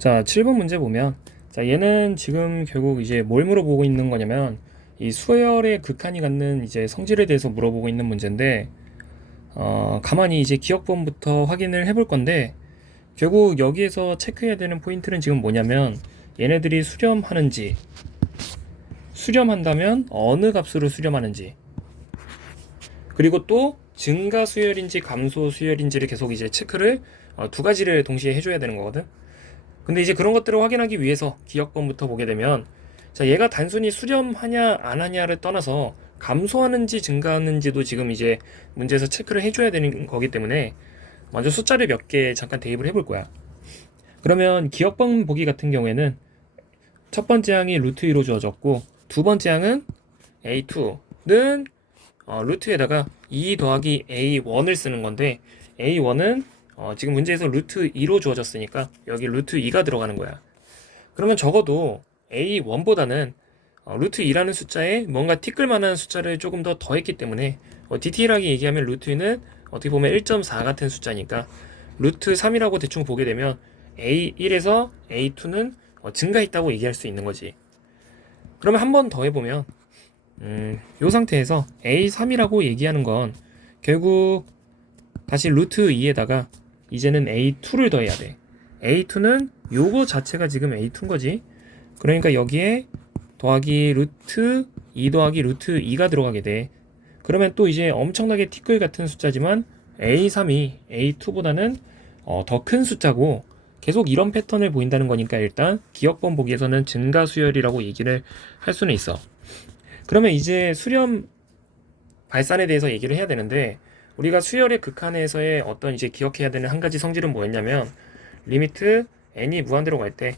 자, 7번 문제 보면, 자, 얘는 지금 결국 이제 뭘 물어보고 있는 거냐면, 이 수열의 극한이 갖는 이제 성질에 대해서 물어보고 있는 문제인데, 가만히 이제 기억본부터 확인을 해볼 건데, 결국 여기에서 체크해야 되는 포인트는 지금 뭐냐면, 얘네들이 수렴하는지, 수렴한다면 어느 값으로 수렴하는지, 그리고 또 증가 수열인지 감소 수열인지를 계속 이제 체크를 두 가지를 동시에 해줘야 되는 거거든. 근데 이제 그런 것들을 확인하기 위해서 기억번부터 보게 되면, 자, 얘가 단순히 수렴하냐 안 하냐를 떠나서 감소하는지 증가하는지도 지금 이제 문제에서 체크를 해줘야 되는 거기 때문에 먼저 숫자를 몇 개 잠깐 대입을 해볼 거야. 그러면 기억번 보기 같은 경우에는 첫 번째 항이 루트 2로 주어졌고, 두 번째 항은 A2는 루트에다가 2 더하기 A1을 쓰는 건데, A1은 지금 문제에서 루트 2로 주어졌으니까 여기 루트 2가 들어가는 거야. 그러면 적어도 A1보다는 루트 2라는 숫자에 뭔가 티끌만한 숫자를 조금 더 더했기 때문에 디테일하게 얘기하면 루트 2는 어떻게 보면 1.4 같은 숫자니까 루트 3이라고 대충 보게 되면 A1에서 A2는 증가했다고 얘기할 수 있는 거지. 그러면 한 번 더 해보면 이 상태에서 A3이라고 얘기하는 건 결국 다시 루트 2에다가 이제는 A2를 더해야 돼. A2는 요거 자체가 지금 A2인 거지. 그러니까 여기에 더하기 루트 2 더하기 루트 2가 들어가게 돼. 그러면 또 이제 엄청나게 티끌 같은 숫자지만 A3이 A2보다는 더 큰 숫자고 계속 이런 패턴을 보인다는 거니까 일단 기억번 보기에서는 증가 수열이라고 얘기를 할 수는 있어. 그러면 이제 수렴 발산에 대해서 얘기를 해야 되는데, 우리가 수열의 극한에서의 어떤 이제 기억해야 되는 한 가지 성질은 뭐였냐면, 리미트 n이 무한대로 갈 때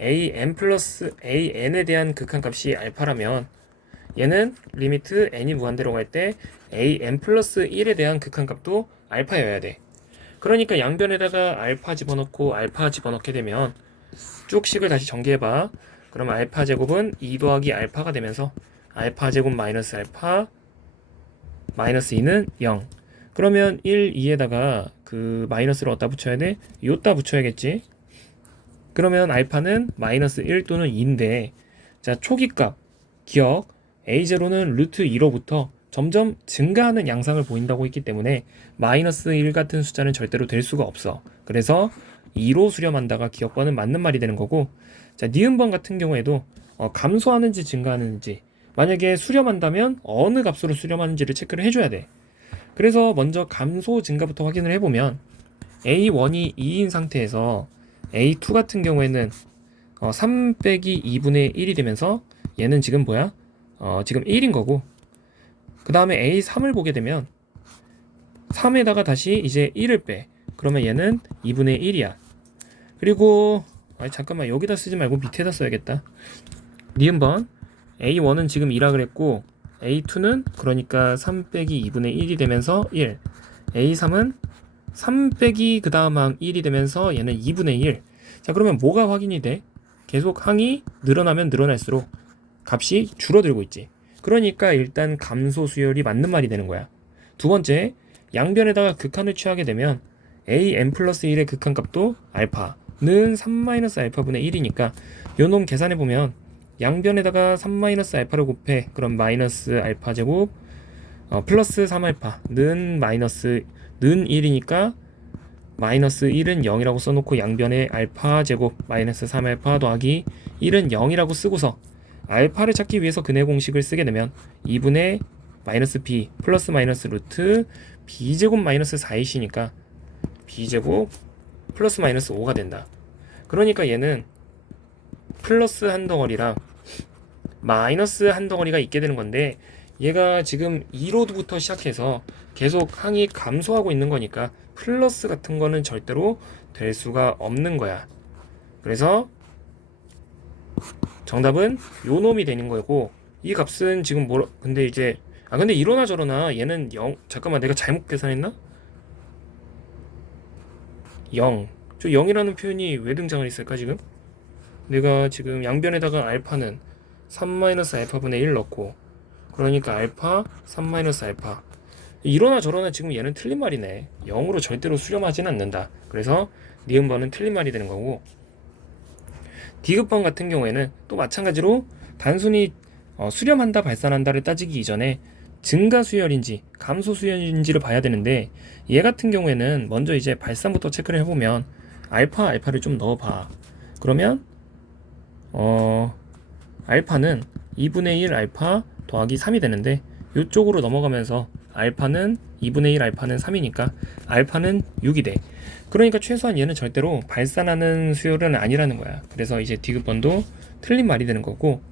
an 플러스 an에 대한 극한값이 알파라면, 얘는 리미트 n이 무한대로 갈 때 an 플러스 1에 대한 극한값도 알파여야 돼. 그러니까 양변에다가 알파 집어넣고 알파 집어넣게 되면 쭉식을 다시 전개해봐. 그럼 알파 제곱은 2 더하기 알파가 되면서 알파 제곱 마이너스 알파 마이너스 2는 0. 그러면 1, 2에다가 그 마이너스를 어디다 붙여야 돼? 요따 붙여야겠지. 그러면 알파는 마이너스 1 또는 2인데, 자, 초기값 기억 A0는 루트 2로부터 점점 증가하는 양상을 보인다고 했기 때문에 마이너스 1 같은 숫자는 절대로 될 수가 없어. 그래서 2로 수렴한다가 기억번은 맞는 말이 되는 거고, 자, 니은번 같은 경우에도 감소하는지 증가하는지, 만약에 수렴한다면 어느 값으로 수렴하는지를 체크를 해줘야 돼. 그래서 먼저 감소 증가부터 확인을 해보면 A1이 2인 상태에서 A2 같은 경우에는 3 빼기 2분의 1이 되면서 얘는 지금 뭐야? 지금 1인 거고, 그 다음에 A3을 보게 되면 3에다가 다시 이제 1을 빼. 그러면 얘는 2분의 1이야. 그리고 잠깐만, 여기다 쓰지 말고 밑에다 써야겠다. 니은번 A1은 지금 2라 그랬고, A2는 그러니까 3 빼기 2분의 1이 되면서 1. A3은 3 빼기 그 다음 항 1이 되면서 얘는 2분의 1. 자, 그러면 뭐가 확인이 돼? 계속 항이 늘어나면 늘어날수록 값이 줄어들고 있지. 그러니까 일단 감소 수열이 맞는 말이 되는 거야. 두 번째, 양변에다가 극한을 취하게 되면 an 플러스 1의 극한값도 알파는 3-알파분의 1이니까 요놈 계산해보면 양변에다가 3-알파를 곱해. 그럼 마이너스 알파 제곱 플러스 3알파는 마이너스 는 1이니까 마이너스 1은 0이라고 써놓고 양변에 알파 제곱 마이너스 3알파 더하기 1은 0이라고 쓰고서 알파를 찾기 위해서 근해 공식을 쓰게 되면 2분의 마이너스 b 플러스 마이너스 루트 b제곱 마이너스 4이시니까 b제곱 플러스 마이너스 5가 된다. 그러니까 얘는 플러스 한 덩어리랑 마이너스 한 덩어리가 있게 되는 건데, 얘가 지금 2로부터 시작해서 계속 항이 감소하고 있는 거니까 플러스 같은 거는 절대로 될 수가 없는 거야. 그래서 정답은 요 놈이 되는 거고, 이 값은 지금 근데 이제 근데 이러나 저러나 얘는 0. 잠깐만, 내가 잘못 계산했나? 0. 저 0이라는 표현이 왜 등장을 했을까 지금? 내가 지금 양변에다가 알파는 3-알파분의 1 넣고, 그러니까 알파 3-알파. 이러나 저러나 지금 얘는 틀린 말이네. 0으로 절대로 수렴하진 않는다. 그래서 니은번은 틀린 말이 되는 거고, 디귿번 같은 경우에는 또 마찬가지로 단순히 수렴한다 발산한다를 따지기 이전에 증가 수열인지 감소 수열인지를 봐야 되는데, 얘 같은 경우에는 먼저 이제 발산부터 체크를 해보면 알파를 좀 넣어봐. 그러면 알파는 2분의 1 알파 더하기 3이 되는데, 이쪽으로 넘어가면서 알파는 2분의 1 알파는 3이니까 알파는 6이 돼. 그러니까 최소한 얘는 절대로 발산하는 수열은 아니라는 거야. 그래서 이제 디귿번도 틀린 말이 되는 거고,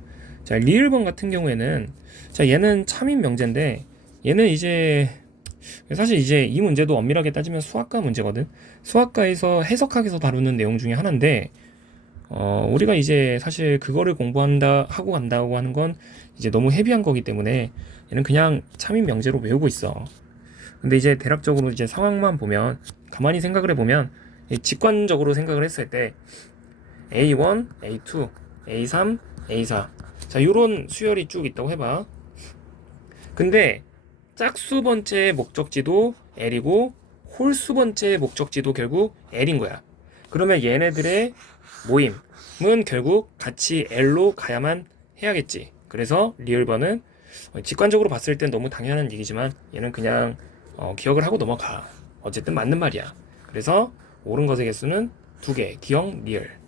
자, 리을번 같은 경우에는, 자, 얘는 참인 명제인데, 얘는 이제 사실 이제 이 문제도 엄밀하게 따지면 수학과 문제거든. 수학과에서 해석학에서 다루는 내용 중에 하나인데, 우리가 이제 사실 그거를 공부한다 하고 간다고 하는 건 이제 너무 헤비한 거기 때문에 얘는 그냥 참인 명제로 외우고 있어. 근데 이제 대략적으로 이제 상황만 보면, 가만히 생각을 해보면, 직관적으로 생각을 했을 때 A1, A2, A3, A4, 자, 요런 수열이 쭉 있다고 해봐. 근데 짝수 번째 목적지도 L이고 홀수 번째 목적지도 결국 L인 거야. 그러면 얘네들의 모임은 결국 같이 L로 가야만 해야겠지. 그래서 리을번은 직관적으로 봤을 땐 너무 당연한 얘기지만 얘는 그냥 기억을 하고 넘어가. 어쨌든 맞는 말이야. 그래서 옳은 것의 개수는 2개, 기억, 리을.